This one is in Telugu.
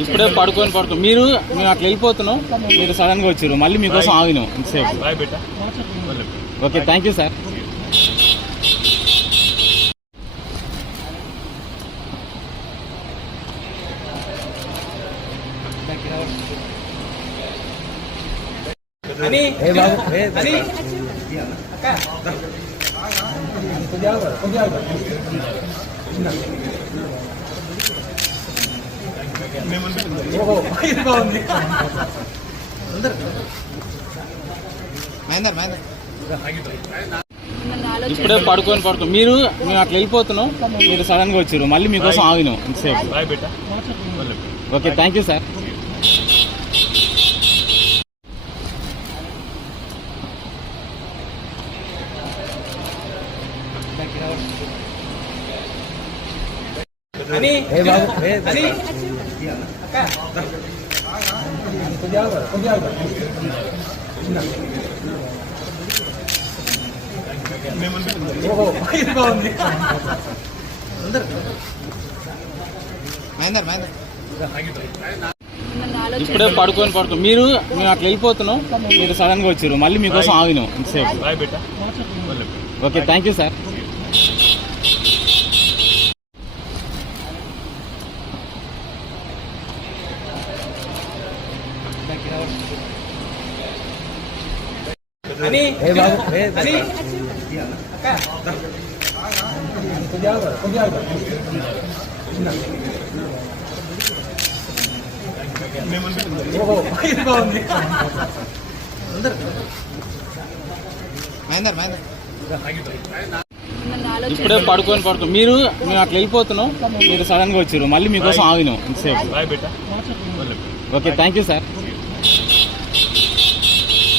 ఇప్పుడే పడుకొని మీరు మేము అట్లా వెళ్ళిపోతున్నాం, మీరు సడన్ గా వచ్చారు, మళ్ళీ మీకోసం ఆగినాం ఇంతసేపు. Okay, thank you sir. ఇప్పుడే పడుకొని మీరు మేము అట్లా వెళ్ళిపోతున్నాం, మీరు సడన్ గా వచ్చారు, మళ్ళీ మీకోసం ఆగినాం ఇంతసేపు. Okay, thank you sir. ఇప్పుడే పడుకొని మీరు మేము అట్లా వెళ్ళిపోతున్నాం, మీరు సడన్ గా వచ్చారు, మళ్ళీ మీకోసం ఆగినాం ఇంతసేపు. Okay, thank you sir. ఇప్పుడే పడుకొని మీరు మేము అట్లా వెళ్ళిపోతున్నాం, మీరు సడన్ గా వచ్చారు, మళ్ళీ మీకోసం ఆగినాం ఇంతసేపు. Okay, thank you sir.